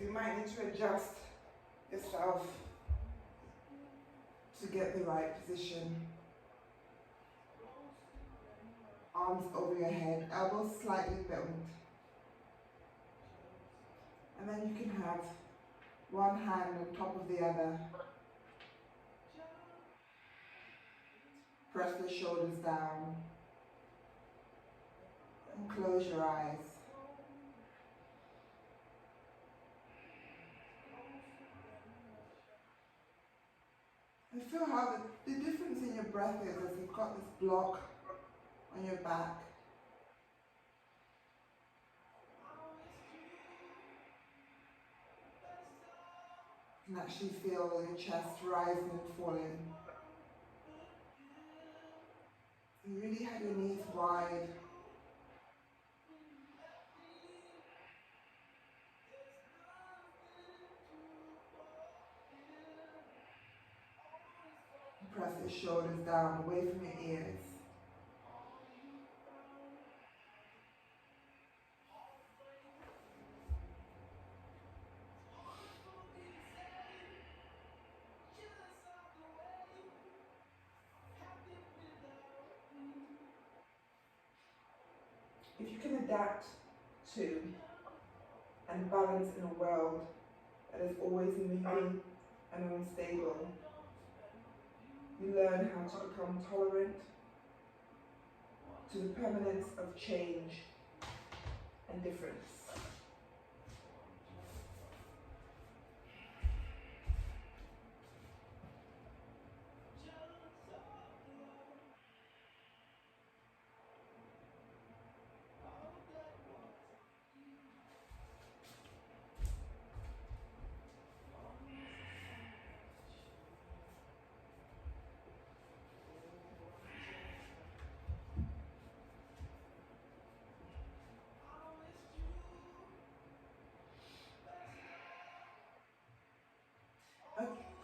So you might need to adjust yourself to get the right position. Arms over your head, elbows slightly bent. And then you can have one hand on top of the other. Press the shoulders down and close your eyes. And feel how the difference in your breath is as you've got this block on your back. You can actually feel your chest rising and falling. You really have your knees wide. Press your shoulders down, away from your ears. If you can adapt to and balance in a world that is always moving and unstable, you learn how to become tolerant to the permanence of change and difference.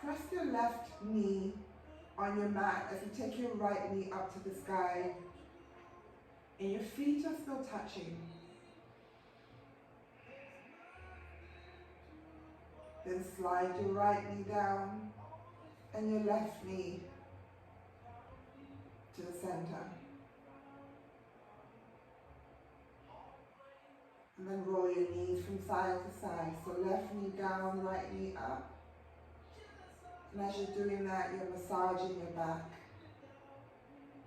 Press your left knee on your mat as you take your right knee up to the sky, and your feet are still touching. Then slide your right knee down and your left knee to the center. And then roll your knees from side to side. So left knee down, right knee up. And as you're doing that, you're massaging your back.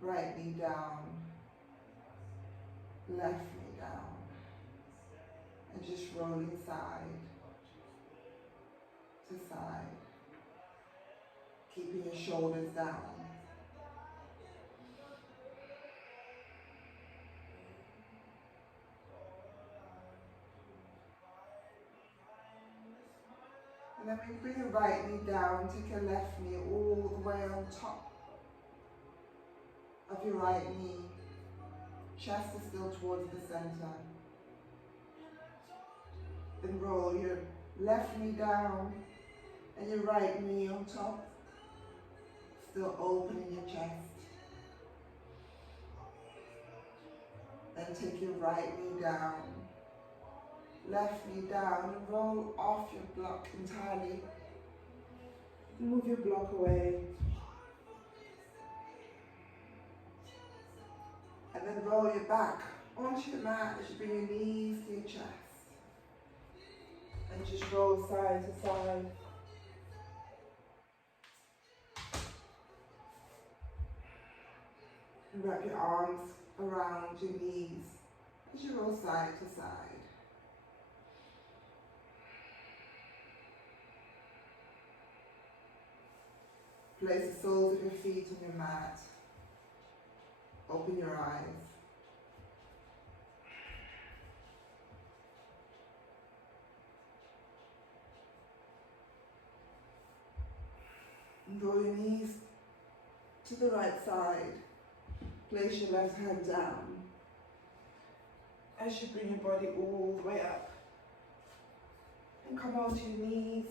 Right knee down, left knee down. And just rolling side to side. Keeping your shoulders down. And then we bring your right knee down, take your left knee all the way on top of your right knee. Chest is still towards the center. Then roll your left knee down and your right knee on top, still opening your chest. Then take your right knee down, left knee down, and roll off your block entirely. Move your block away. And then roll your back onto your mat as you bring your knees to your chest. And just roll side to side. And wrap your arms around your knees as you roll side to side. Place the soles of your feet on your mat. Open your eyes. And roll your knees to the right side. Place your left hand down. As you bring your body all the way up. And come onto your knees.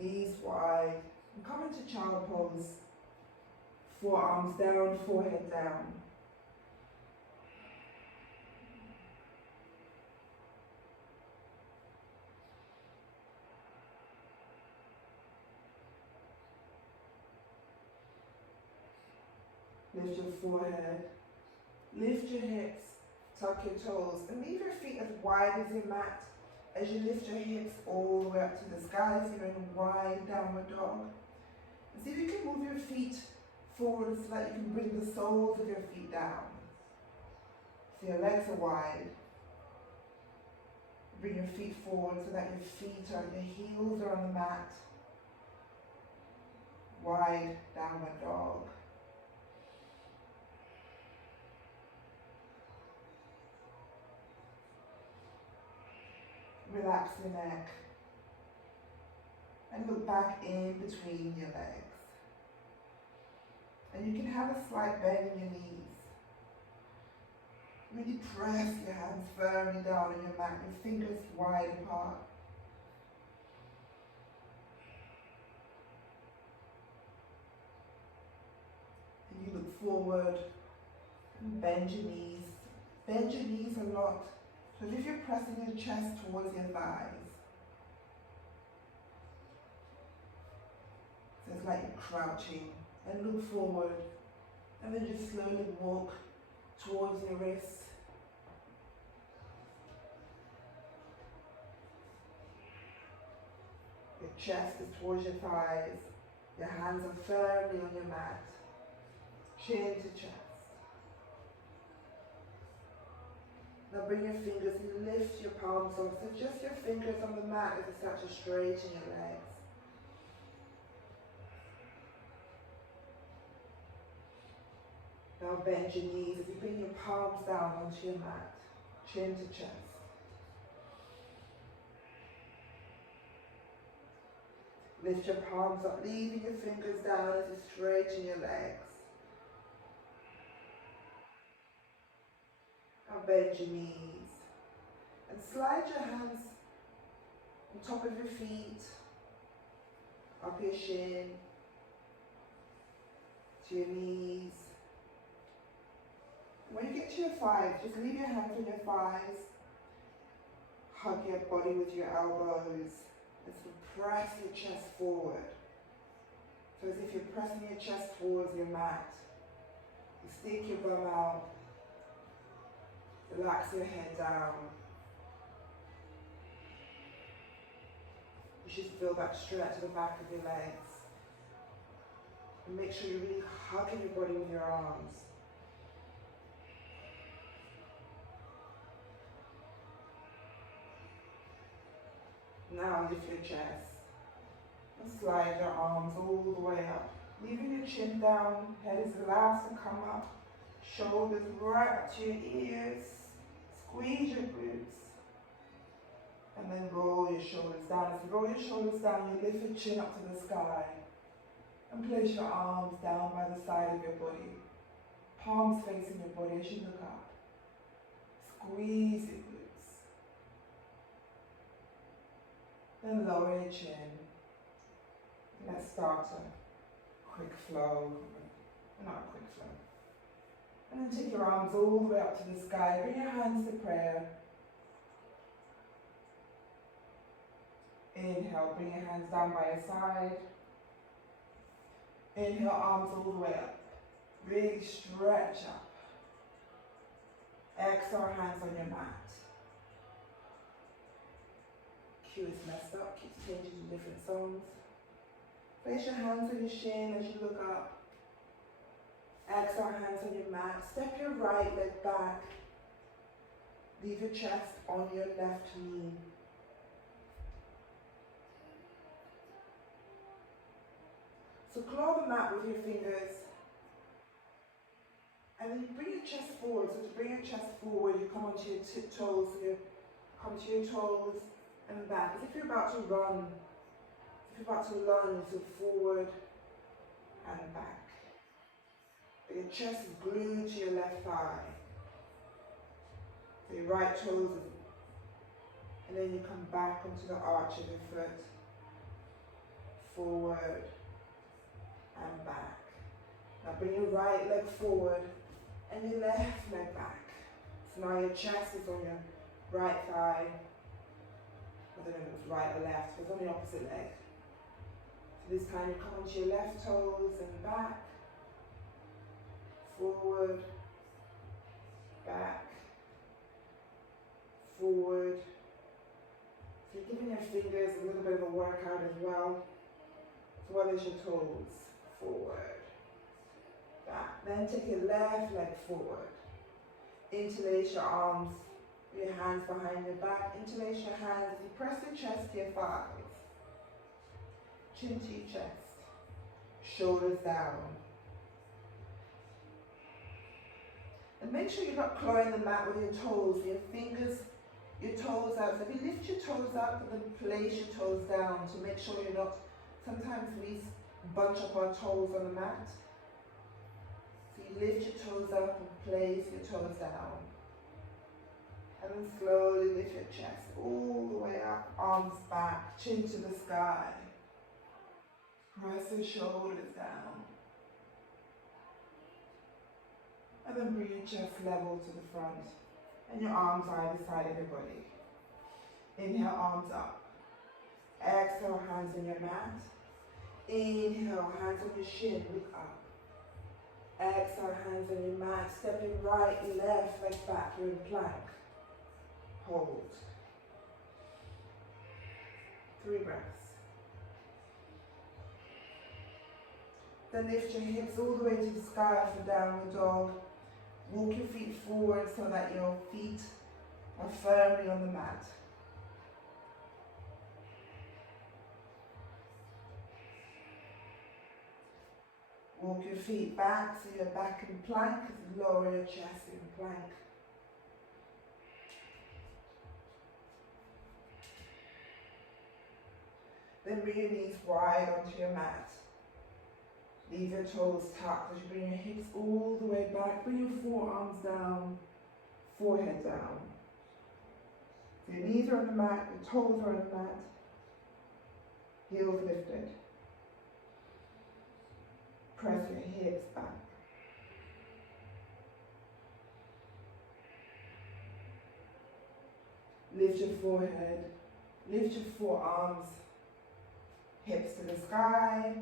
Knees wide. And come into child pose. Forearms down, forehead down. Lift your forehead. Lift your hips. Tuck your toes. And leave your feet as wide as your mat as you lift your hips all the way up to the sky. So you're in a wide downward dog. And see if you can move your feet forward so that you can bring the soles of your feet down. So your legs are wide. Bring your feet forward so that your heels are on the mat. Wide downward dog. Relax your neck. And look back in between your legs. And you can have a slight bend in your knees. Really press your hands firmly down on your mat, your fingers wide apart. And you look forward and bend your knees. Bend your knees a lot, so as if you're pressing your chest towards your thighs. So it's like you're crouching and look forward, and then just slowly walk towards your wrists. Your chest is towards your thighs. Your hands are firmly on your mat. Chin to chest. Now bring your fingers and lift your palms up. So just your fingers on the mat as you start to straighten your legs. Now bend your knees as you bring your palms down onto your mat. Chin to chest. Lift your palms up, leaving your fingers down as you straighten your legs. Now bend your knees. And slide your hands on top of your feet, up your shin, to your knees. When you get to your thighs, just leave your hands on your thighs. Hug your body with your elbows. And sort of press your chest forward. So as if you're pressing your chest towards your mat. You stick your bum out. Relax your head down. You should feel that stretch at the back of your legs. And make sure you're really hugging your body with your arms. Now lift your chest and slide your arms all the way up. Leaving your chin down, head is allowed to come up, shoulders right up to your ears. Squeeze your glutes. And then roll your shoulders down. As you roll your shoulders down, you lift your chin up to the sky. And place your arms down by the side of your body. Palms facing your body as you look up. Squeeze your glutes. Then lower your chin. Let's start a quick flow. Not a quick flow. And then take your arms all the way up to the sky. Bring your hands to prayer. Inhale, bring your hands down by your side. Inhale, arms all the way up. Really stretch up. Exhale, hands on your mat. Cue is messed up, keeps changing to different songs. Place your hands on your shin as you look up. Exhale, hands on your mat. Step your right leg back. Leave your chest on your left knee. So claw the mat with your fingers. And then you bring your chest forward. So to bring your chest forward, you come onto your tiptoes. So you come to your toes and back. As if you're about to run. If you're about to lunge, so forward and back. Your chest is glued to your left thigh. So your right toes, and then you come back onto the arch of your foot. Forward and back. Now bring your right leg forward and your left leg back. So now your chest is on your right thigh. I don't know if it was right or left, but it's on the opposite leg. So this time you come onto your left toes and back. forward, back, forward. So you're giving your fingers a little bit of a workout as well. So what is your toes? Forward, back. Then take your left leg forward. Interlace your arms, your hands behind your back. Interlace your hands. You press your chest to your thighs. Chin to your chest. Shoulders down. And make sure you're not clawing the mat with your toes. Your fingers, your toes out. So if you lift your toes up, then place your toes down to make sure you're not. Sometimes we bunch up our toes on the mat. So you lift your toes up and place your toes down. And then slowly lift your chest all the way up, arms back, chin to the sky. Press your shoulders down. And then bring your chest level to the front. And your arms either side of your body. Inhale, arms up. Exhale, hands on your mat. Inhale, hands on your shin, look up. Exhale, hands on your mat. Stepping right, left, leg back. You're in plank. Hold. 3 breaths. Then lift your hips all the way to the sky for downward dog. Walk your feet forward so that your feet are firmly on the mat. Walk your feet back so you're back in plank. Lower your chest in plank. Then bring your knees wide onto your mat. Leave your toes tucked as you bring your hips all the way back. Bring your forearms down, forehead down. So your knees are on the mat, your toes are on the mat, heels lifted. Press your hips back. Lift your forehead, lift your forearms, hips to the sky.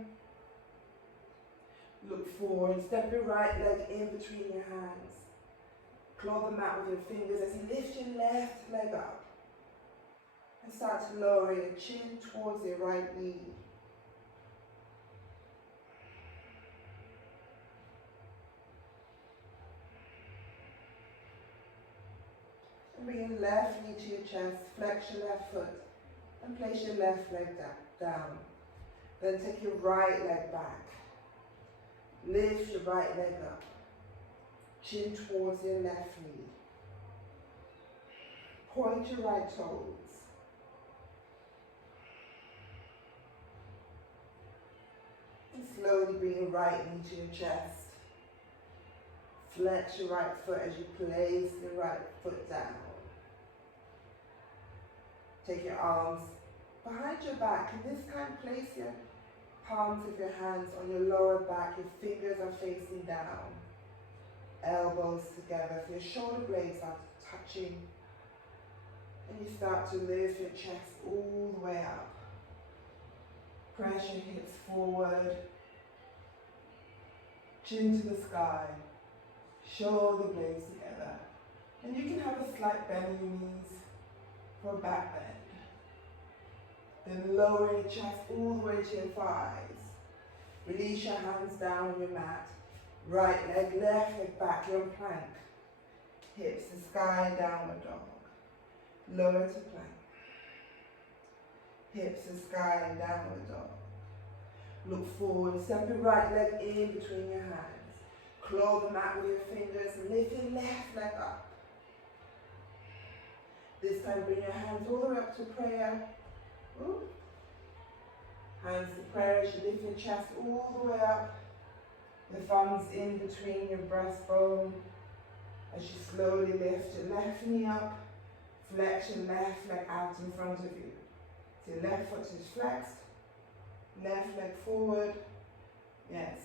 Look forward, step your right leg in between your hands. Claw the mat with your fingers as you lift your left leg up. And start to lower your chin towards your right knee. And bring your left knee to your chest, flex your left foot, and place your left leg down. Then take your right leg back. Lift your right leg up, chin towards your left knee. Point your right toes. And slowly bring your right knee to your chest. Flex your right foot as you place the right foot down. Take your arms behind your back, and this time place your palms of your hands on your lower back. Your fingers are facing down. Elbows together. So your shoulder blades are touching. And you start to lift your chest all the way up. Press your hips forward. Chin to the sky. Shoulder blades together. And you can have a slight bend in your knees for a back bend. Then lower your chest all the way to your thighs. Release your hands down on your mat. Right leg, left leg back, you're on plank. Hips to sky, downward dog. Lower to plank. Hips to sky, downward dog. Look forward, step your right leg in between your hands. Claw the mat with your fingers, lift your left leg up. This time bring your hands all the way up to prayer. Ooh. Hands to prayer as you lift your chest all the way up. The thumbs in between your breastbone. As you slowly lift your left knee up, flex your left leg out in front of you. So your left foot is flexed, left leg forward. Yes.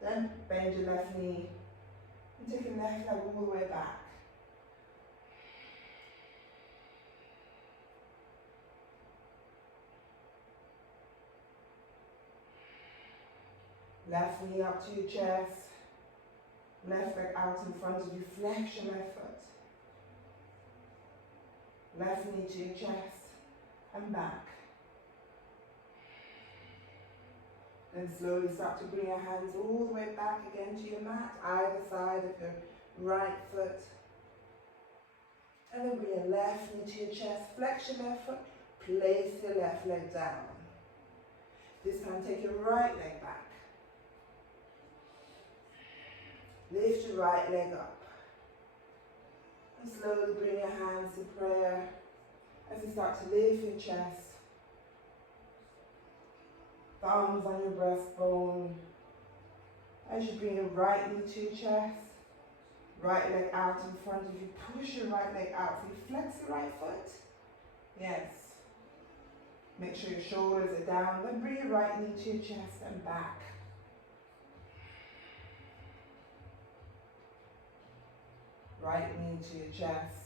Then bend your left knee and take your left leg all the way back. Left knee up to your chest. Left leg out in front of you, flex your left foot. Left knee to your chest and back. Then slowly start to bring your hands all the way back again to your mat, either side of your right foot. And then bring your left knee to your chest, flex your left foot, place your left leg down. This time take your right leg back. Lift your right leg up. And slowly bring your hands to prayer as you start to lift your chest. Thumbs on your breastbone. As you bring your right knee to your chest. Right leg out in front of you. Push your right leg out. So you flex your right foot. Yes. Make sure your shoulders are down. Then bring your right knee to your chest and back. Right knee to your chest.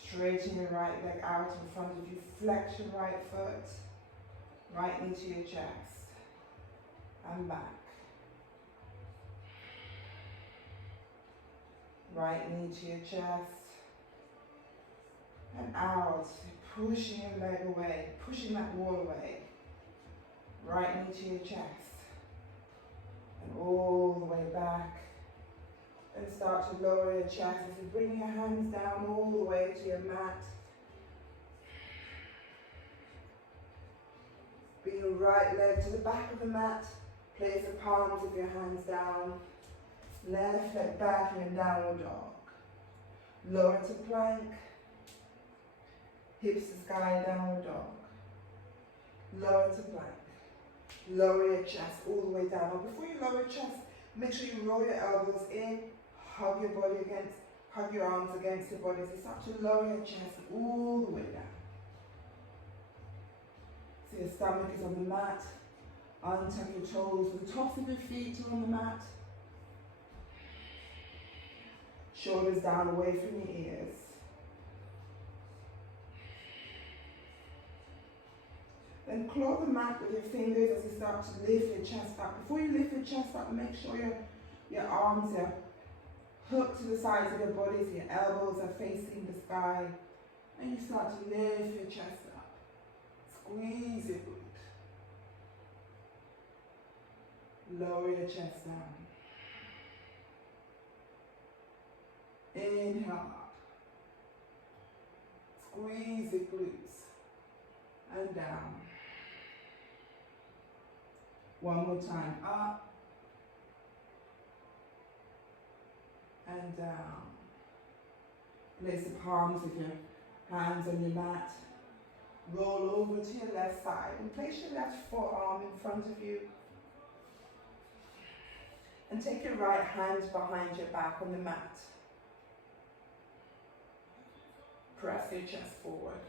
Straighten your right leg out in front of you. Flex your right foot. Right knee to your chest. And back. Right knee to your chest. And out. Pushing your leg away. Pushing that wall away. Right knee to your chest. And all the way back. And start to lower your chest as you bring your hands down all the way to your mat. Bring your right leg to the back of the mat. Place the palms of your hands down. Left leg back in downward dog. Lower to plank. Hips to sky, downward dog. Lower to plank. Lower your chest all the way down. Now before you lower your chest, make sure you roll your elbows in. Hug your body against, hug your arms against your body. So start to lower your chest all the way down. So your stomach is on the mat. Untuck your toes. The tops of your feet are on the mat. Shoulders down away from your ears. Then claw the mat with your fingers as you start to lift your chest up. Before you lift your chest up, make sure your arms are hooked to the sides of your body, so your elbows are facing the sky. And you start to lift your chest up. Squeeze your glute. Lower your chest down. Inhale up. Squeeze your glutes. And down. One more time. Up. And down. Place the palms of your hands on your mat. Roll over to your left side and place your left forearm in front of you. And take your right hand behind your back on the mat. Press your chest forward.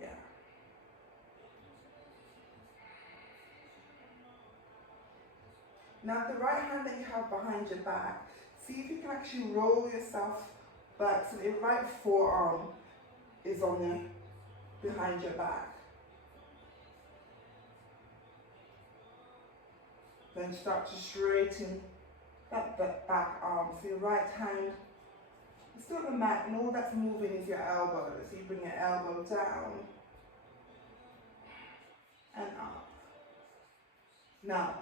Yeah. Now the right hand that you have behind your back, see if you can actually roll yourself back so your right forearm is on behind your back. Then start to straighten that back arm. So your right hand is still on the mat and all that's moving is your elbow. So you bring your elbow down and up. Now,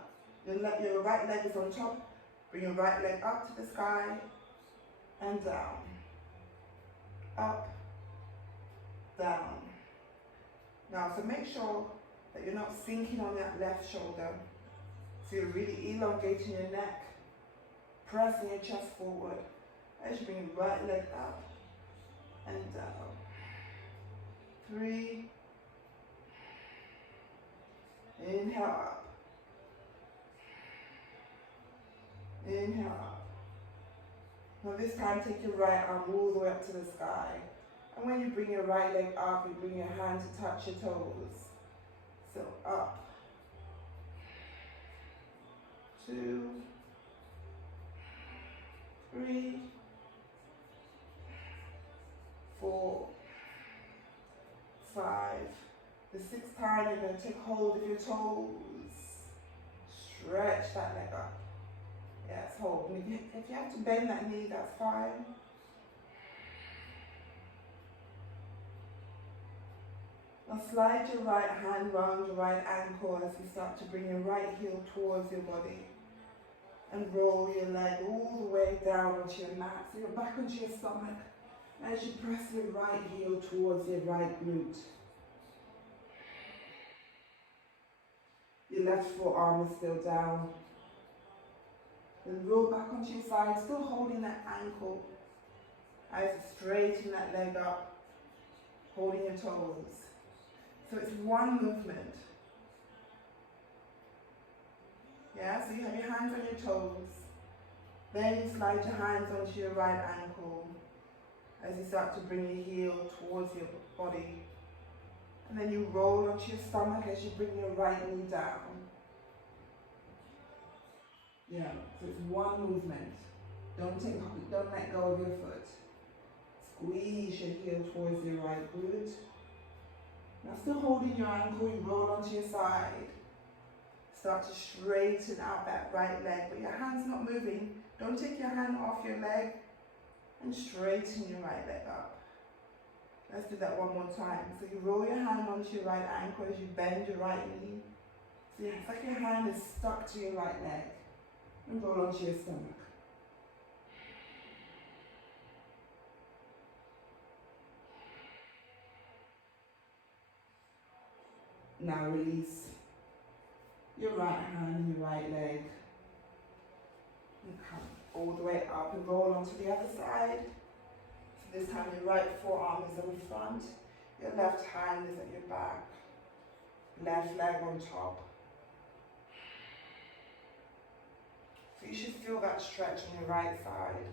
your right leg is on top. Bring your right leg up to the sky and down. Up, down. Now, so make sure that you're not sinking on that left shoulder. So you're really elongating your neck, pressing your chest forward as you bring your right leg up and down. 3. Inhale up. Inhale up. Now this time take your right arm all the way up to the sky. And when you bring your right leg up, you bring your hand to touch your toes. So up. 2, 3, 4, 5, The sixth time, you're going to take hold of your toes. Stretch that leg up. Yes, hold. And if you have to bend that knee, that's fine. Now slide your right hand round your right ankle as you start to bring your right heel towards your body. And roll your leg all the way down onto your mat. So you're back onto your stomach as you press your right heel towards your right glute. Your left forearm is still down. Then roll back onto your side, still holding that ankle. As you straighten that leg up, holding your toes. So it's one movement. Yeah, so you have your hands on your toes. Then you slide your hands onto your right ankle as you start to bring your heel towards your body. And then you roll onto your stomach as you bring your right knee down. Yeah, so it's one movement. Don't let go of your foot. Squeeze your heel towards your right glute. Now still holding your ankle, you roll onto your side. Start to straighten out that right leg, but your hand's not moving. Don't take your hand off your leg and straighten your right leg up. Let's do that one more time. So you roll your hand onto your right ankle as you bend your right knee. So it's like your hand is stuck to your right leg. And roll onto your stomach. Now release your right hand and your right leg. And come all the way up and roll onto the other side. So this time your right forearm is on the front, your left hand is at your back, left leg on top. So you should feel that stretch on your right side.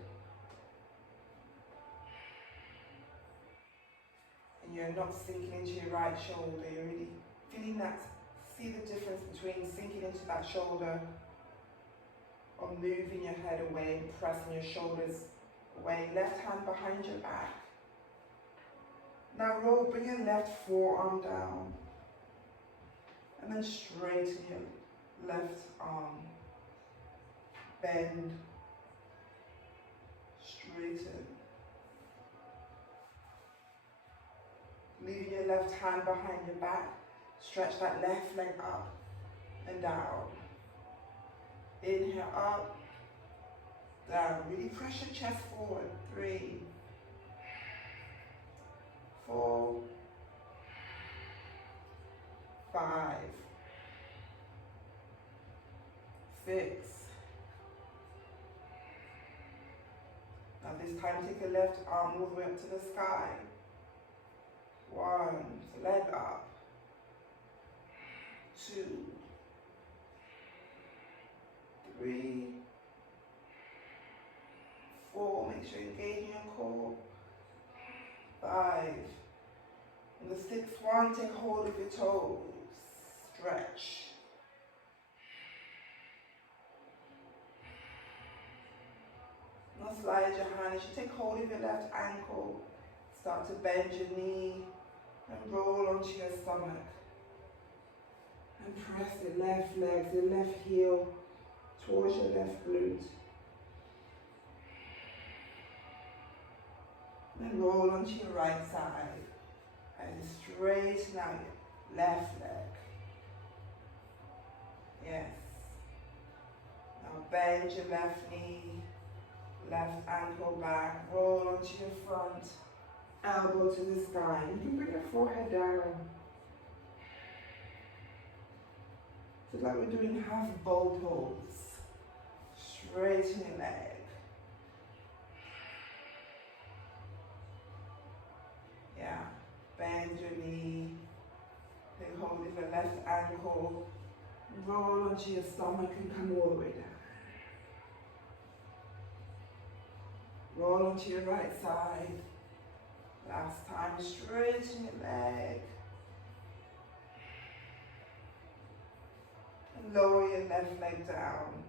And you're not sinking into your right shoulder, you're really feeling that. See the difference between sinking into that shoulder or moving your head away and pressing your shoulders away. Left hand behind your back. Now roll, bring your left forearm down. And then straighten your left arm. Bend. Straighten. Leave your left hand behind your back. Stretch that left leg up and down. Inhale up, down. Really press your chest forward. 3, 4, 5, 6. Now this time take your left arm all the way up to the sky. 1, leg up. 2, 3, 4, make sure you're engaging your core. 5, and the 6th one, take hold of your toes, stretch. Now slide your hand as you take hold of your left ankle, start to bend your knee and roll onto your stomach. And press your left legs, your left heel towards your left glute. Then roll onto your right side and straighten out your left leg. Yes. Now bend your left knee, left ankle back, roll onto your front, elbow to the sky. You can bring your forehead down. So like we're doing half bow pose. Straighten your leg. Yeah. Bend your knee. Take hold of your left ankle. Roll onto your stomach and come all the way down. Roll onto your right side. Last time, straighten your leg. And lower your left leg down.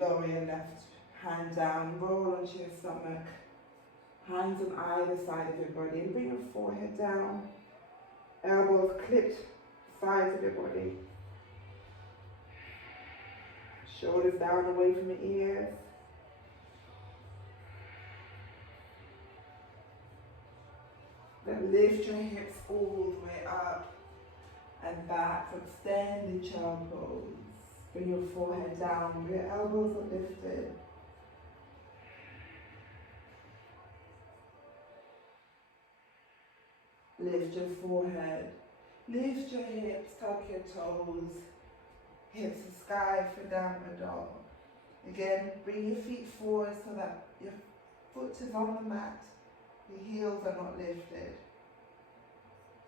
Lower your left hand down. Roll onto your stomach. Hands on either side of your body. And bring your forehead down. Elbows clipped sides of your body. Shoulders down away from the ears. Then lift your hips all the way up and back. Extend the child pose. Bring your forehead down. Your elbows are lifted. Lift your forehead. Lift your hips. Tuck your toes. Hips to sky for downward dog. Again, bring your feet forward so that your foot is on the mat. Your heels are not lifted.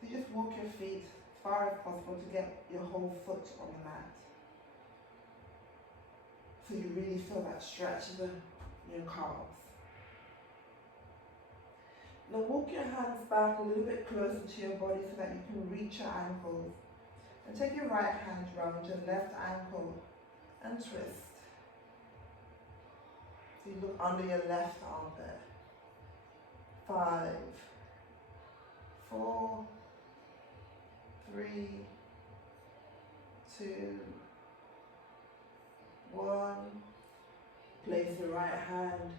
So just walk your feet as far as possible to get your whole foot on the mat. So you really feel that stretch in your calves. Now walk your hands back a little bit closer to your body so that you can reach your ankles. And take your right hand round your left ankle and twist. So you look under your left armpit. 5, 4, 3, 2, 1. Place your right hand.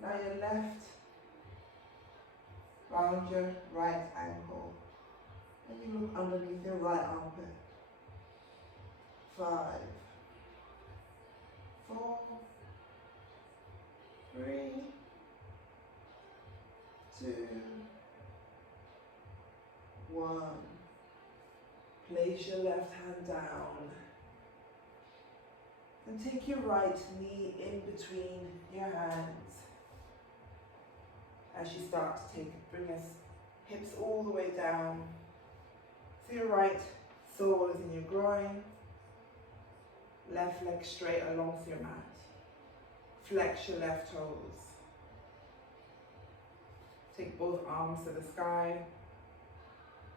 Now your left round your right ankle. And you look underneath your right armpit. 5, 4, 3, 2, 1. Place your left hand down. And take your right knee in between your hands. As you start to bring your hips all the way down. So your right sole is in your groin. Left leg straight along your mat. Flex your left toes. Take both arms to the sky.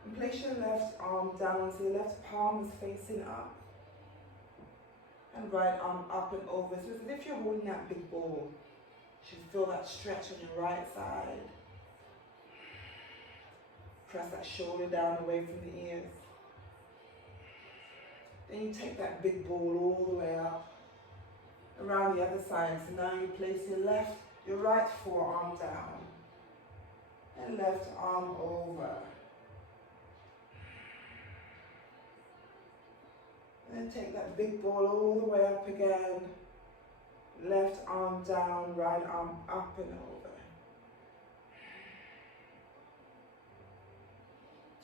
And place your left arm down so your left palm is facing up. And right arm up and over. So it's as if you're holding that big ball. You should feel that stretch on your right side. Press that shoulder down away from the ears. Then you take that big ball all the way up around the other side. So now you place your right forearm down and left arm over. And then take that big ball all the way up again. Left arm down, right arm up and over.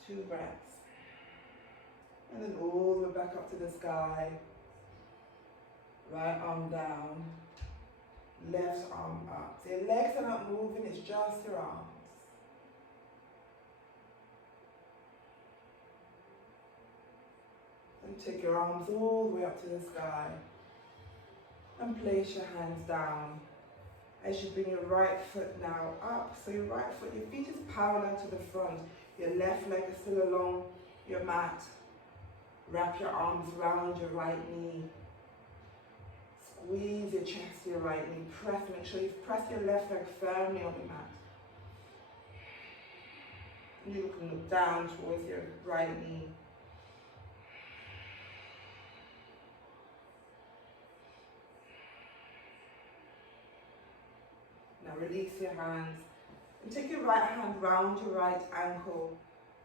2 breaths. And then all the way back up to the sky. Right arm down, left arm up. So your legs are not moving, it's just your arms. And take your arms all the way up to the sky. And place your hands down. As you bring your right foot now up. So your right foot, your feet is parallel to the front. Your left leg is still along your mat. Wrap your arms around your right knee. Squeeze your chest to your right knee. Press, make sure you press your left leg firmly on the mat. And you can look down towards your right knee. Now release your hands. And take your right hand round your right ankle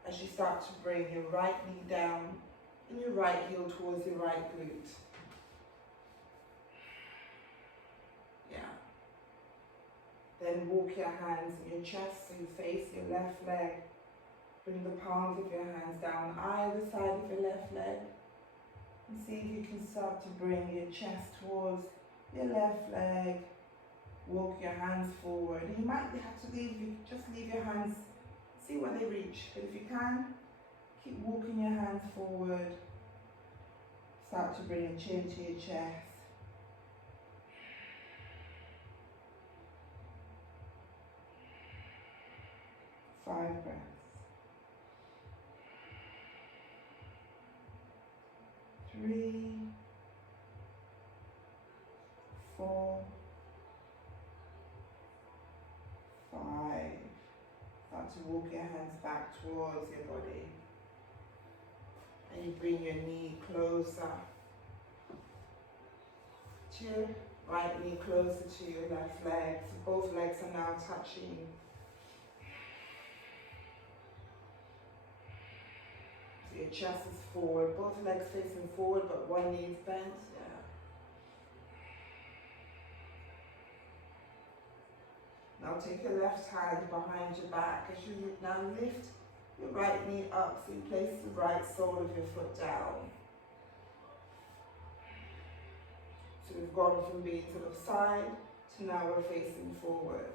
as you start to bring your right knee down and your right heel towards your right glute. Then walk your hands in your chest so you face your left leg. Bring the palms of your hands down either side of your left leg. And see if you can start to bring your chest towards your left leg. Walk your hands forward. You might have to just leave your hands, see where they reach. But if you can, keep walking your hands forward. Start to bring your chin to your chest. Five breaths. 3, 4, 5. Start to walk your hands back towards your body. And you bring your knee closer to your right knee, closer to your left leg. So both legs are now touching. So your chest is forward, both legs facing forward, but one knee is bent. Yeah. Now take your left hand behind your back as you now lift your right knee up, so you place the right sole of your foot down. So we've gone from being to the side to now we're facing forward.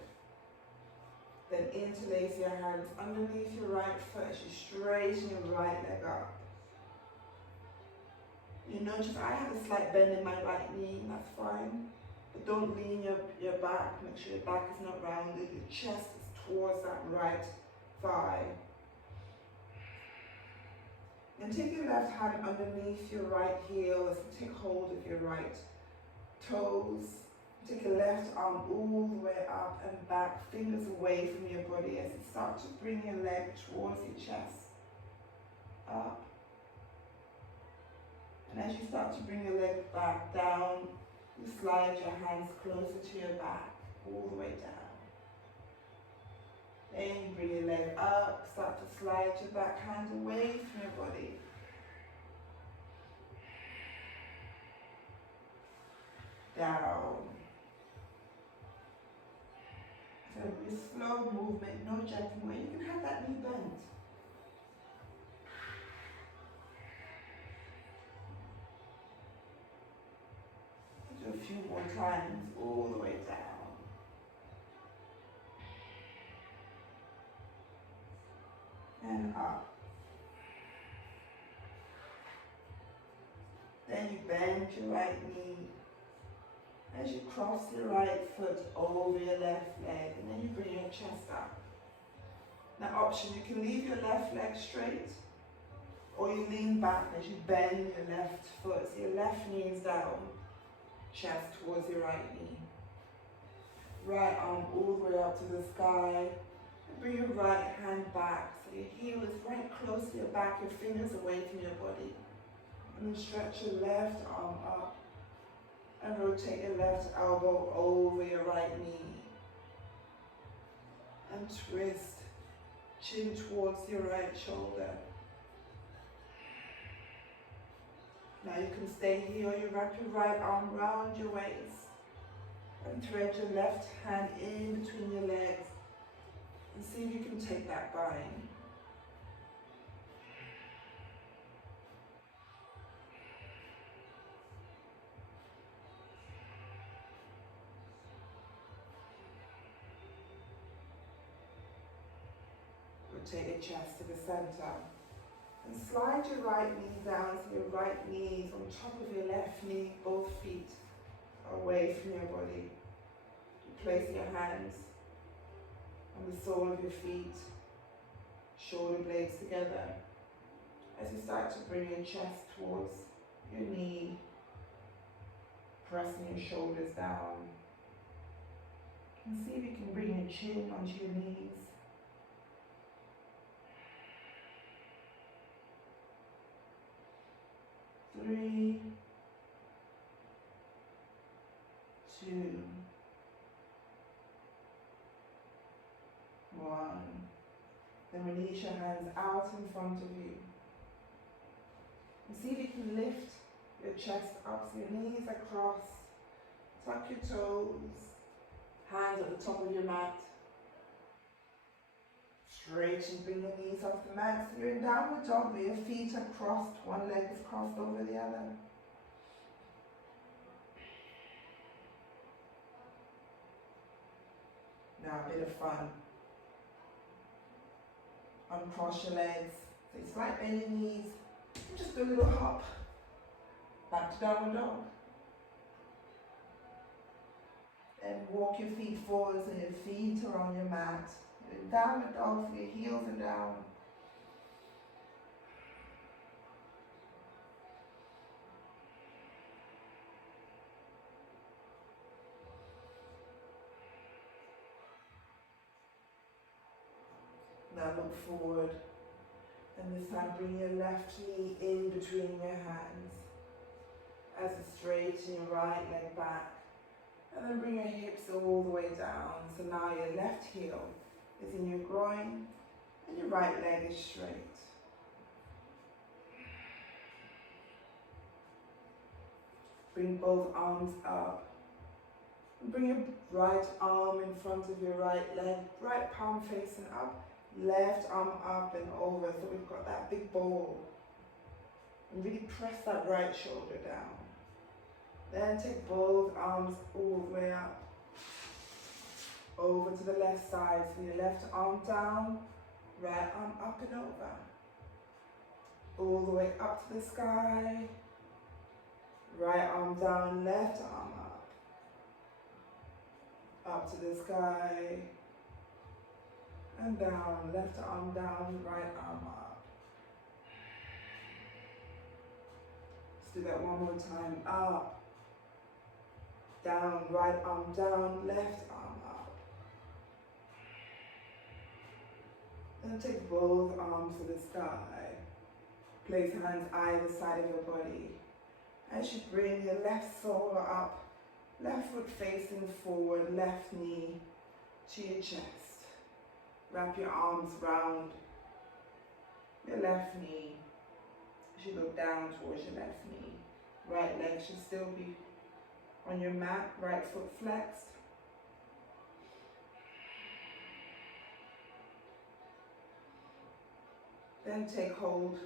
Then interlace your hands underneath your right foot as you straighten your right leg up. You notice I have a slight bend in my right knee, and that's fine. But don't lean your back, make sure your back is not rounded, your chest is towards that right thigh. Then take your left hand underneath your right heel as you take hold of your right toes. Take your left arm all the way up and back, fingers away from your body as you start to bring your leg towards your chest. Up. And as you start to bring your leg back down, you slide your hands closer to your back, all the way down. Then you bring your leg up, start to slide your back hand away from your body. Down. So a slow movement, no jerking away. You can have that knee bent. Do a few more times, all the way down. And up. Then you bend your right knee as you cross your right foot over your left leg, and then you bring your chest up. Now option, you can leave your left leg straight, or you lean back as you bend your left foot. So your left knee is down, chest towards your right knee. Right arm all the way up to the sky. And bring your right hand back, so your heel is right close to your back, your fingers away from your body. And then stretch your left arm up and rotate your left elbow over your right knee. And twist, chin towards your right shoulder. Now you can stay here, or you wrap your right arm round your waist and thread your left hand in between your legs and see if you can take that bind. Rotate your chest to the center. And slide your right knee down so your right knee is on top of your left knee, both feet away from your body. You place your hands on the sole of your feet, shoulder blades together. As you start to bring your chest towards your knee, pressing your shoulders down. And see if you can bring your chin onto your knees. Three, two, one. Then release your hands out in front of you. And see if you can lift your chest up, so your knees are crossed. Tuck your toes, hands at the top of your mat. Straighten, bring your knees off the mat. So you're in downward dog where your feet are crossed, one leg is crossed over the other. Now a bit of fun. Uncross your legs. So you slight bend your knees. And just do a little hop. Back to downward dog. Then walk your feet forward so your feet are on your mat. Downward dog, so your heels are down. Now look forward, and this time bring your left knee in between your hands as you straighten your right leg back, and then bring your hips all the way down. So now your left heel is in your groin and your right leg is straight. Bring both arms up. Bring your right arm in front of your right leg, right palm facing up, left arm up and over, so we've got that big ball. And really press that right shoulder down. Then take both arms all the way up, over to the left side, so your left arm down, right arm up and over. All the way up to the sky, right arm down, left arm up to the sky, and down, left arm down, right arm up. Let's do that one more time. Up, down, right arm down, left arm up. Then take both arms to the sky. Place hands either side of your body. As you bring your left sole up, left foot facing forward, left knee to your chest. Wrap your arms round your left knee. You should look down towards your left knee. Right leg should still be on your mat, right foot flexed. Then take hold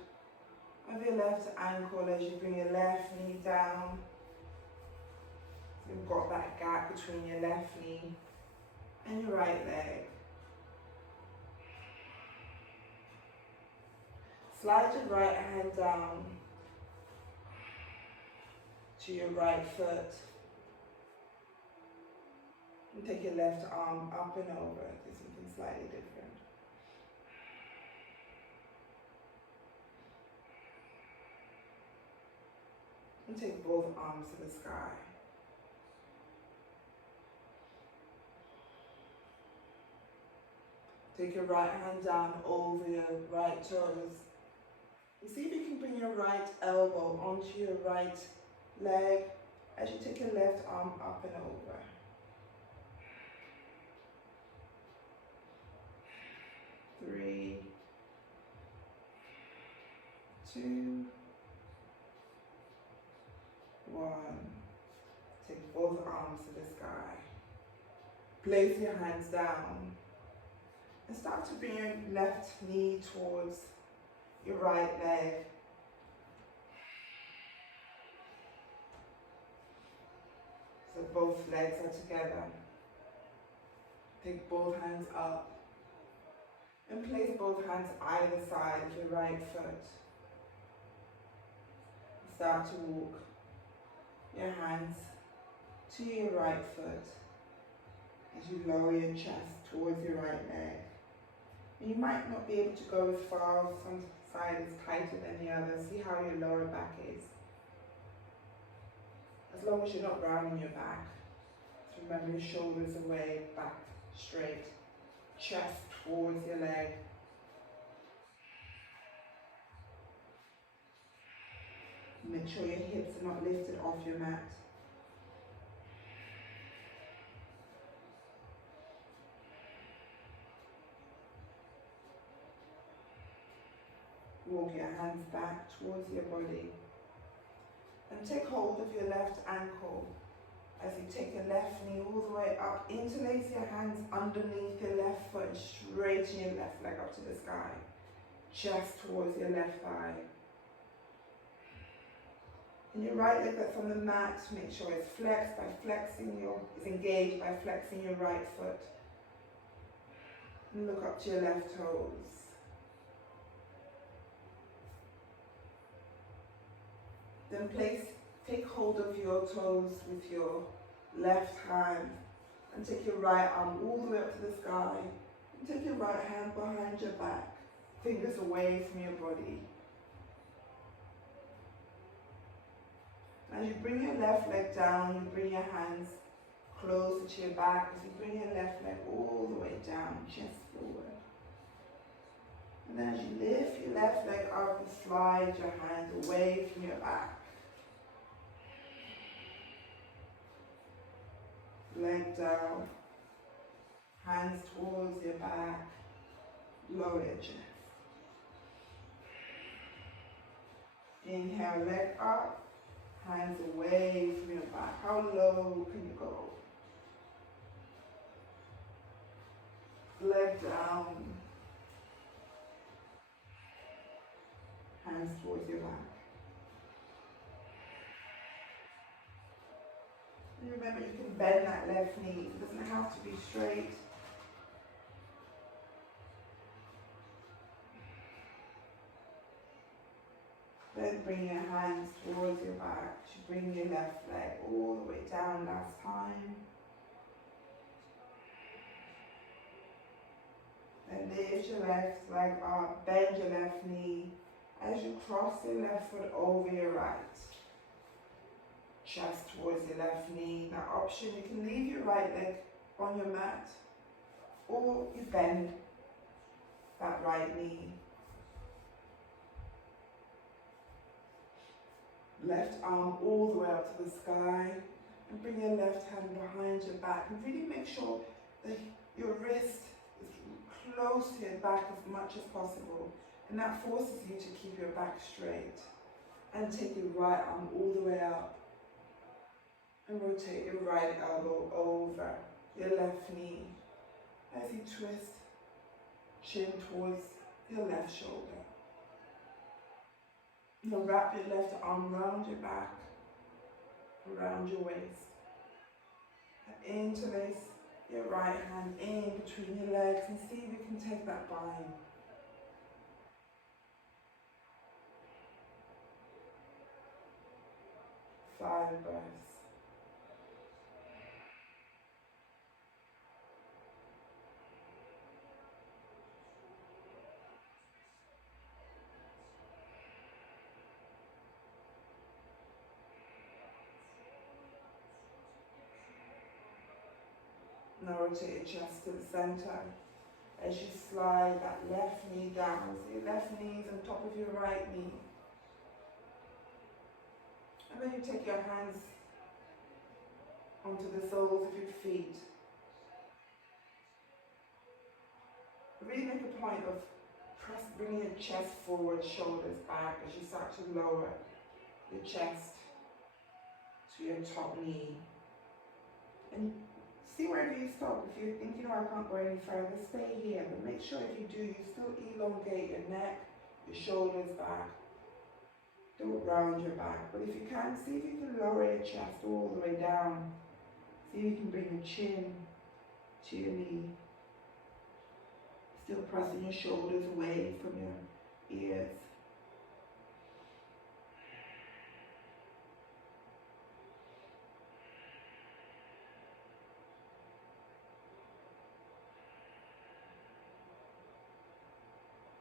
of your left ankle as you bring your left knee down. You've got that gap between your left knee and your right leg. Slide your right hand down to your right foot. And take your left arm up and over. Do something slightly different. And take both arms to the sky. Take your right hand down over your right toes. And see if you can bring your right elbow onto your right leg as you take your left arm up and over. Three, two, one. Take both arms to the sky. Place your hands down. And start to bring your left knee towards your right leg. So both legs are together. Take both hands up. And place both hands either side of your right foot. Start to walk your hands to your right foot as you lower your chest towards your right leg. You might not be able to go as far, some side is tighter than the other. See how your lower back is. As long as you're not rounding your back. So remember your shoulders away, back straight, chest towards your leg. Make sure your hips are not lifted off your mat. Walk your hands back towards your body and take hold of your left ankle as you take your left knee all the way up. Interlace your hands underneath your left foot and straighten your left leg up to the sky. Chest towards your left thigh. And your right leg that's on the mat, make sure it's flexed by flexing is engaged by flexing your right foot. And look up to your left toes. Then take hold of your toes with your left hand and take your right arm all the way up to the sky. And take your right hand behind your back, fingers away from your body. As you bring your left leg down, you bring your hands closer to your back as you bring your left leg all the way down, chest forward. And then as you lift your left leg up, you slide your hands away from your back. Leg down, hands towards your back, lower your chest. Inhale, leg up, hands away from your back. How low can you go? Leg down, hands towards your back. And remember, you can bend that left knee. It doesn't have to be straight. Then bring your hands towards your back. You bring your left leg all the way down last time. Then lift your left leg up, bend your left knee as you cross your left foot over your right. Chest towards your left knee. Now option, you can leave your right leg on your mat or you bend that right knee. Left arm all the way up to the sky and bring your left hand behind your back and really make sure that your wrist is close to your back as much as possible, and that forces you to keep your back straight. And take your right arm all the way up and rotate your right elbow over your left knee as you twist chin towards your left shoulder. Now wrap your left arm around your back, around your waist, and interlace your right hand in between your legs and see if you can take that bind. Five breaths. Now rotate your chest to the center as you slide that left knee down. So your left knee is on top of your right knee. And then you take your hands onto the soles of your feet. Really make a point of bringing your chest forward, shoulders back as you start to lower your chest to your top knee. And see wherever you stop. If you think, I can't go any further, stay here. But make sure if you do, you still elongate your neck, your shoulders back. Don't round your back. But if you can, see if you can lower your chest all the way down. See if you can bring your chin to your knee. Still pressing your shoulders away from your ears.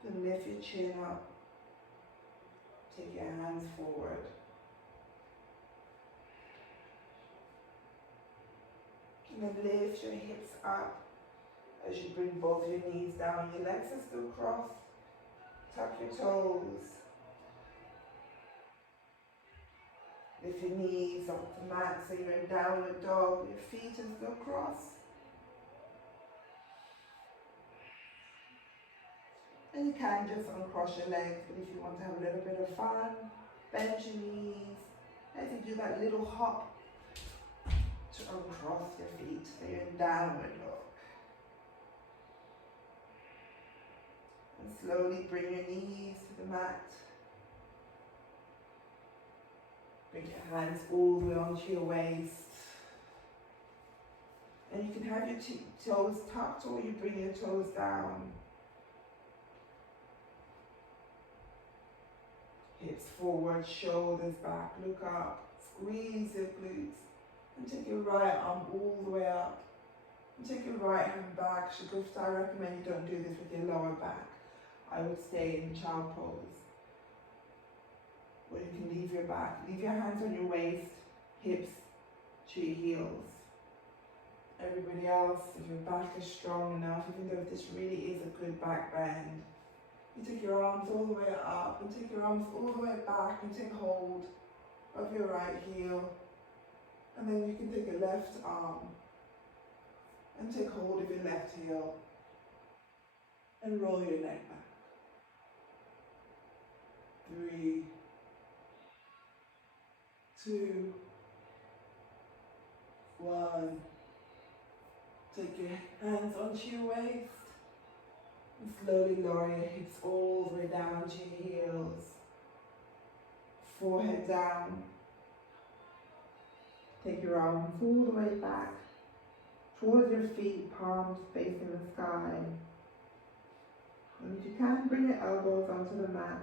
Then lift your chin up. Take your hands forward. And then lift your hips up as you bring both your knees down. Your legs are still crossed. Tuck your toes. Lift your knees off the mat so you're in downward dog. Your feet are still crossed. And you can just uncross your legs, but if you want to have a little bit of fun, bend your knees as you do that little hop to uncross your feet so you're in downward dog. And slowly bring your knees to the mat. Bring your hands all the way onto your waist. And you can have your toes tucked or you bring your toes down. Hips forward, shoulders back, look up, squeeze your glutes, and take your right arm all the way up. And take your right hand back. Shagufta, I recommend you don't do this with your lower back. I would stay in child pose. Or you can leave your back. Leave your hands on your waist, hips to your heels. Everybody else, if your back is strong enough, even though this really is a good back bend, You take your arms all the way up and take your arms all the way back and take hold of your right heel. And then you can take your left arm and take hold of your left heel and roll your neck back. 3, 2, 1. Take your hands onto your waist and slowly lower your hips all the way down to your heels. Forehead down. Take your arms all the way back towards your feet, palms facing the sky. And if you can, bring your elbows onto the mat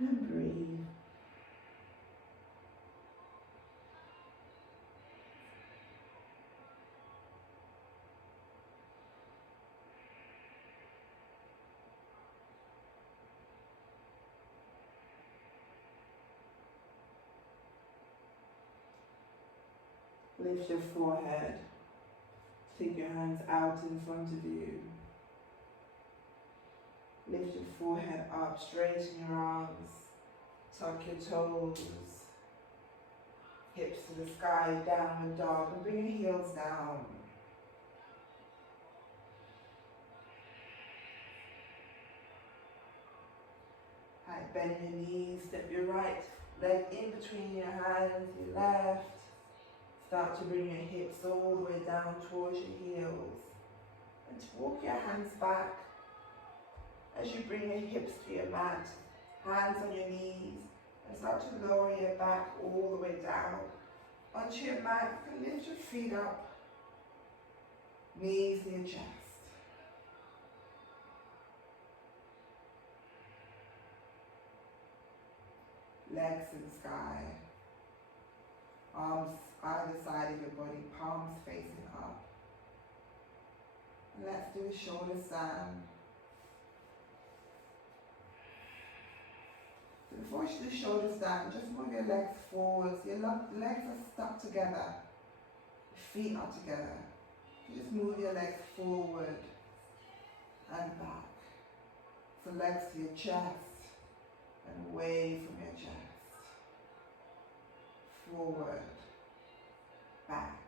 and breathe. Lift your forehead. Take your hands out in front of you. Lift your forehead up, straighten your arms, tuck your toes, hips to the sky, downward dog, and bring your heels down. Right, bend your knees, step your right leg in between your hands, your left. Start to bring your hips all the way down towards your heels. And to walk your hands back as you bring your hips to your mat, hands on your knees, and start to lower your back all the way down onto your mat. You can lift your feet up, knees to your chest. Legs to the sky, arms either side of your body, palms facing up. And let's do a shoulder stand. So before you do shoulder stand, just move your legs forwards. Your legs are stuck together. Your feet are together. You just move your legs forward and back. So legs to your chest and away from your chest. Forward, back,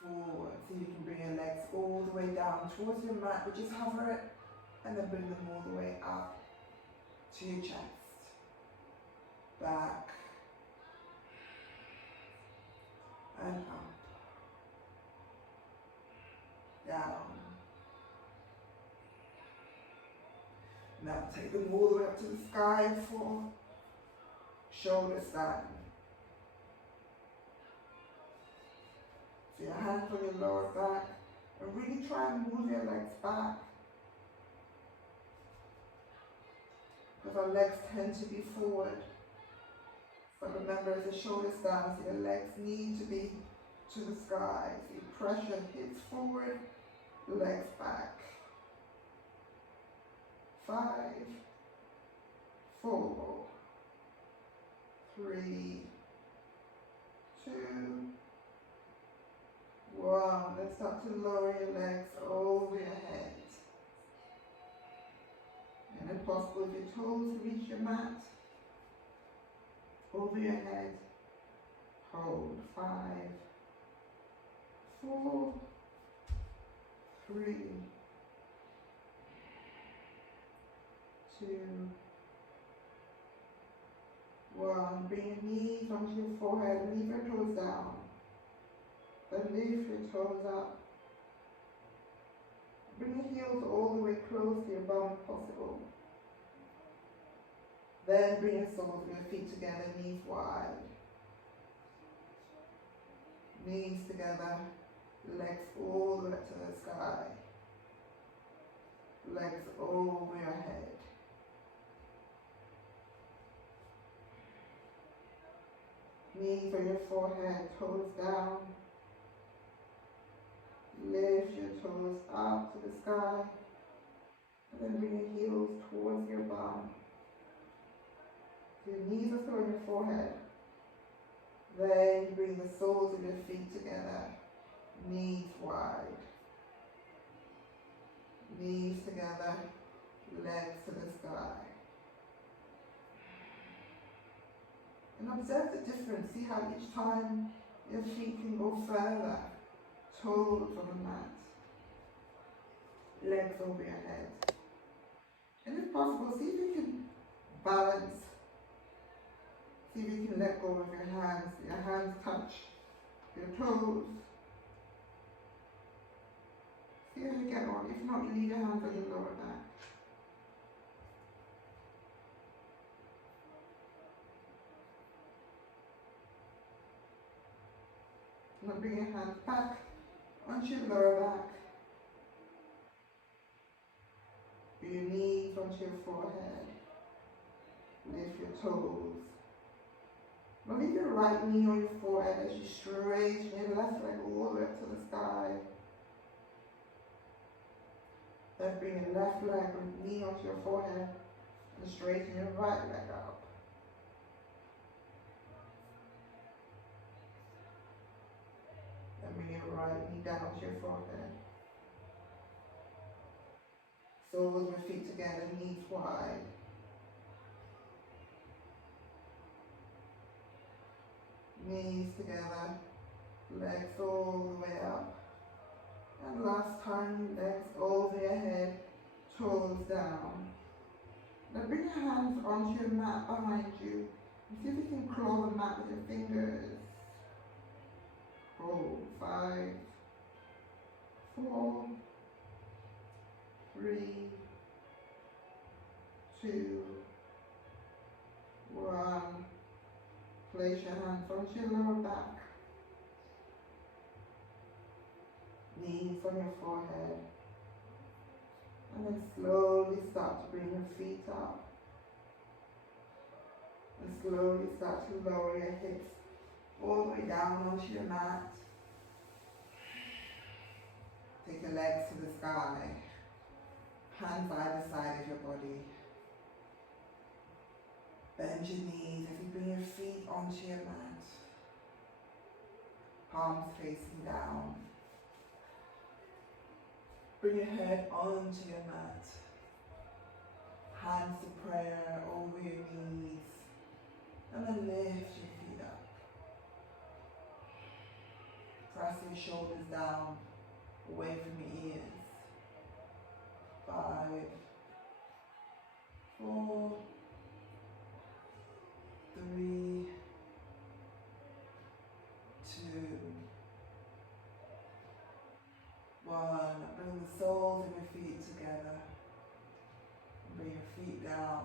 forward. So you can bring your legs all the way down towards your mat, but just hover it and then bring them all the way up to your chest. Back and up. Down. Now take them all the way up to the sky for shoulder stand. So your hands on your lower back, and really try and move your legs back, because our legs tend to be forward. But remember, it's a shoulder stand, so your legs need to be to the sky. So you press your hips forward, legs back. 5, 4, 3, 2, 1. Let's start to lower your legs over your head. And if possible, if your toes reach your mat, over your head, hold. 5, 4, 3, 2, 1. Bring your knees onto your forehead and leave your toes down. Then lift your toes up. Bring your heels all the way close to your bum if possible. Then bring your soles of your feet together, knees wide. Knees together, legs all the way to the sky. Legs over your head. Knees on your forehead, toes down. Lift your toes up to the sky. And then bring your heels towards your bum. Your knees are still on your forehead. Then bring the soles of your feet together. Knees wide. Knees together, legs to the sky. And observe the difference. See how each time your feet can go further. Toes on the mat. Legs over your head. And if possible, see if you can balance. See if you can let go of your hands. Your hands touch your toes. See how you get on. If not, you leave your hands on your lower back. Now bring your hands back onto your lower back. Bring your knees onto your forehead. Lift your toes. Now leave your right knee on your forehead as you straighten your left leg all the way up to the sky. Then bring your left leg and knee onto your forehead and straighten your right leg up. Then bring your right knee down to your forehead. Soles of your feet together, knees wide. Knees together, legs all the way up. And last time, legs over your head, toes down. Now bring your hands onto your mat behind you. And see if you can claw the mat with your fingers. Hold. 5, 4, 3, 2, 1. Place your hands onto your lower back. Knees on your forehead. And then slowly start to bring your feet up. And slowly start to lower your hips all the way down onto your mat. Take your legs to the sky. Hands either side of your body. Bend your knees as you bring your feet onto your mat. Palms facing down. Bring your head onto your mat. Hands to prayer over your knees. And then lift your feet up. Press your shoulders down, away from your ears. 5, 4, 3, 2, 1. Bring the soles of your feet together. Bring your feet down.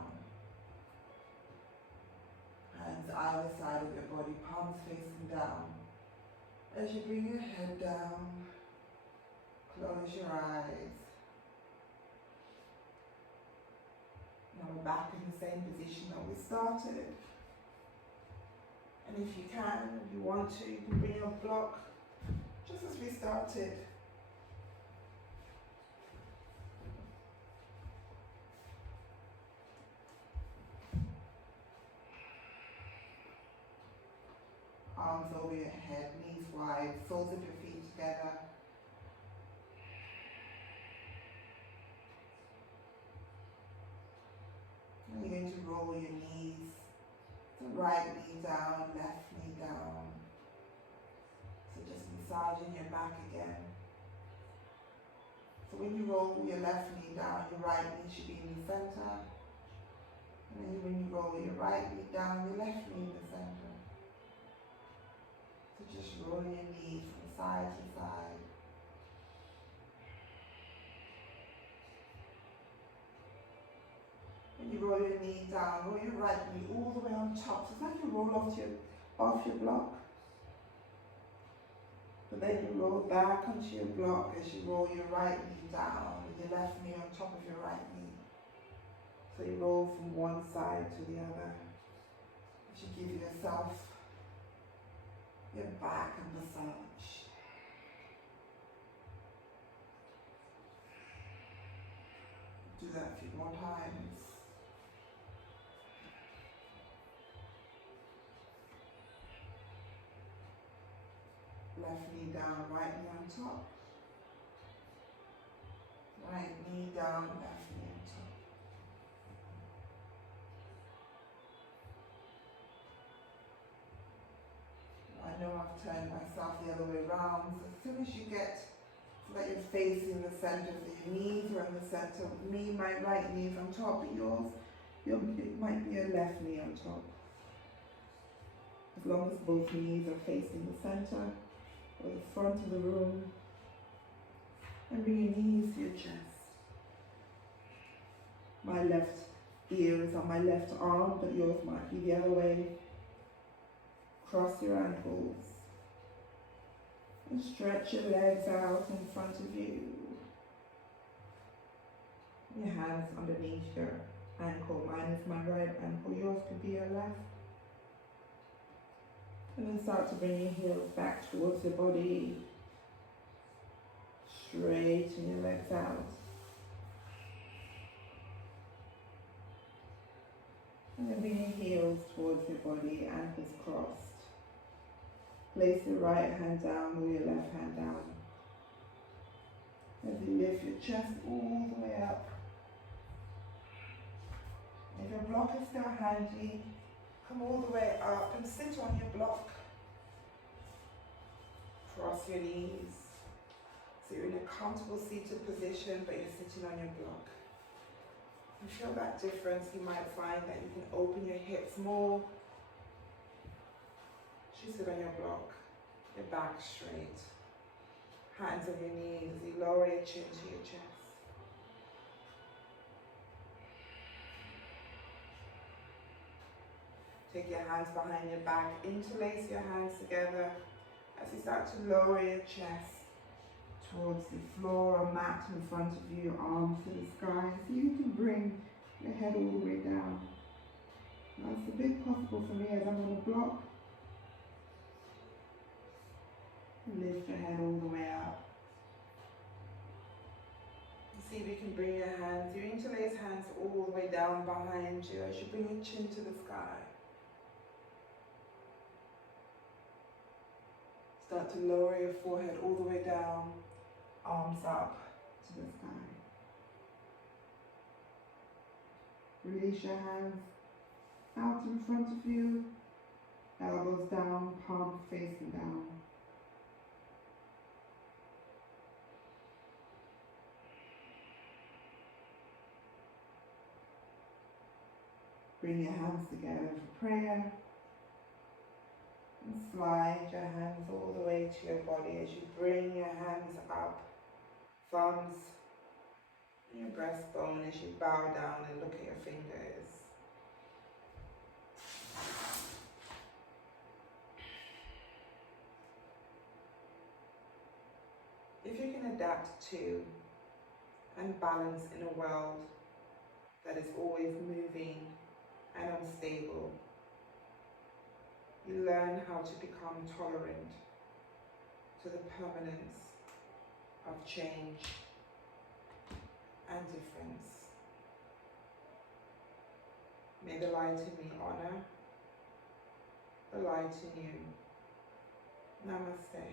Hands either side of your body, palms facing down. As you bring your head down, close your eyes. Now we're back in the same position that we started. And if you can, if you want to, you can bring your block just as we started. Arms over your head, knees wide, soles of your feet together. And you're going to roll your knees. So right knee down, left knee down. So just massaging your back again. So when you roll your left knee down, your right knee should be in the center. And then when you roll your right knee down, your left knee in the center. So just roll your knees from side to side. When you roll your knee down, roll your right knee all the way on top. So it's like you roll off your block. But then you roll back onto your block as you roll your right knee down with your left knee on top of your right knee. So you roll from one side to the other. As you give yourself your back a massage. Do that a few more times. Left knee down, right knee on top. Right knee down, left knee on top. I know I've turned myself the other way around, so as soon as you get so that you're facing the center, so your knees are in the center. Me, my right knee is on top, but yours, it might be your left knee on top. As long as both knees are facing the center or the front of the room. And bring your knees to your chest. My left ear is on my left arm, but yours might be the other way. Cross your ankles. And stretch your legs out in front of you. Your hands underneath your ankle. Mine is my right ankle. Yours could be your left. And then start to bring your heels back towards your body. Straighten your legs out. And then bring your heels towards your body, ankles crossed. Place your right hand down or your left hand down. As you lift your chest all the way up. If your block is still handy, come all the way up and sit on your block. Cross your knees. So you're in a comfortable seated position, but you're sitting on your block. You feel that difference. You might find that you can open your hips more. You sit on your block, your back straight, hands on your knees, you lower your chin to your chest. Take your hands behind your back, interlace your hands together as you start to lower your chest towards the floor or mat in front of you, your arms to the sky, so you can bring your head all the way down. Now it's a bit possible for me as I'm on a block. Lift your head all the way up. See if you can bring your hands, your interlace hands all the way down behind you as you bring your chin to the sky. Start to lower your forehead all the way down, arms up to the sky. Release your hands out in front of you, elbows down, palms facing down. Bring your hands together for prayer. And slide your hands all the way to your body as you bring your hands up, thumbs on your breastbone as you bow down and look at your fingers. If you can adapt to and balance in a world that is always moving and unstable, you learn how to become tolerant to the permanence of change and difference. May the light in me honor the light in you. Namaste.